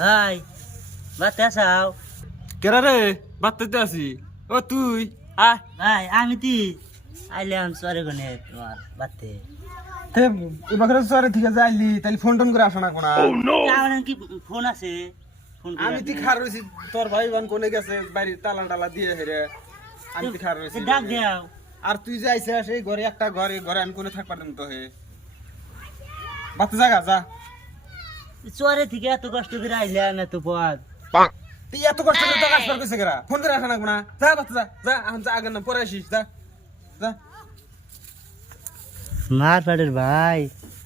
ভাই বাতে আসাও। কেরা রে বাত্তাতে আছি। ও তুই আয়। ভাই আমি তুই আইলাম সরে গনে তোমার বাতে। এবার সরে ঠিক আছে আইলি তাহলে ফোন টোন করে আসো না কোনা। আমার কি ফোন আছে? ফোন আমি তুই খার রয়েছি তোর ভাই বান কোনে গেছে বাড়ির তালা টালা দিয়ে হেরে আমি তুই খার রয়েছি ডাক দেও। আর তুই যে আইসে এই ঘরে একটা ঘরে ঘরে আমি কোনে থাকবার তো হে বাতে জায়গা যা। চরে থেকে এত কষ্ট করে আইলাম এত পথ। তুই এত কষ্ট করে তো কাজ করতেছে কেরা ফোন করে আসা না কোনা। যা বাতে যা যা এখন যা আগে না পরে আসিস যা যা। মার পাড়ের ভাই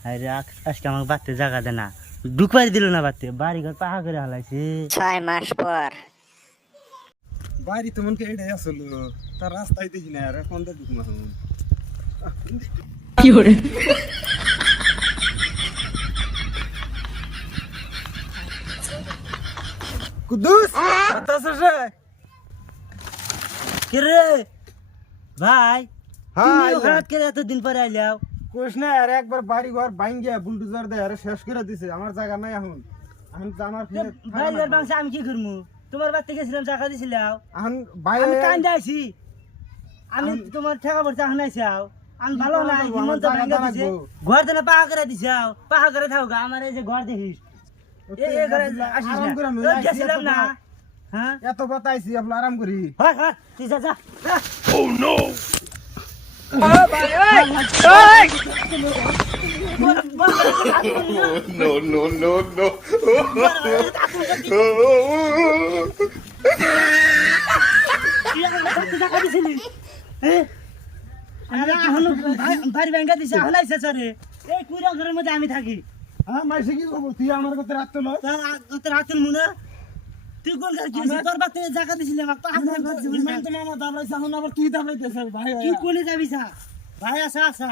আরে আজকে আমার বাতে জায়গা দে না, ঢুকবাই দিল না বাতে, বাড়ি ঘর পাহা করে হালাইছে। 6 মাস পর বাড়ি তেমন কে এটাই আসলো তার রাস্তায় দেখি না আর ফোন দিয়ে ঢুকমা কি করে কুদ্দুস বাতাস রে। কে রে ভাই? হ্যাঁ তুমি হঠাৎ করে এতদিন পরে আইলাও? কোশ না আর একবার বাড়ি ঘর ভাঙ্গিয়া বুলডোজার দেয় আর শেষ করে দিছে আমার জায়গা নাই এখন এখন তো আমার ভাইয়ের বাংশে আমি কি করবো? তোমার বাড়িতে গেছিলাম টাকা দিছিলাম, এখন আমি বাইরে কান্দে আইছি, আমি তোমার ঠেকা পড়ছে এখন আইসাও। আমি ভালো না হিমন্ত ভাঙ্গা দিছে, ঘর দিলে পাহা করে দিছাও, পাহা করে থাকো গা। আমার এই যে ঘর দেখিস এই ঘরে আসিস না, গেছিলাম না। হ্যাঁ এত বাতাইছি আপনি আরাম করি। হয় হয় তুই যা যা। No, no, no, no. বাড়ি ব্যাংকা দিছে এখন আইসা চরে এই কুড়া ঘরের মধ্যে আমি থাকি। হ্যাঁ মাইসে কি করবো তুই আমার কথা রাখতে লো তোর হাত মুনা তুই কোন ঘর কিনছিস? তোর বাড়িতে জায়গা দিছিলাম মামা দাবলাইছে এখন আবার তুই দাবলাইতেছ ভাই তুই কোনে যাবি? সা ভাই আসা আসা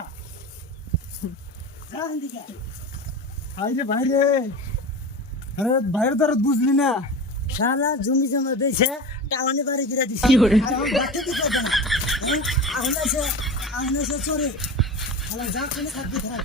যা দিকে। ভাই রে ভাই রে আরে ভাইয়ের দ্বারা বুঝলি না শালা জমি জমা দিয়েছে টাওয়ানি বাড়ি গিরা দিছে। আর আমার বাড়িতে দিতে পারবে না। এখন এসে চরে শালা যা কোনে থাকবি থাক।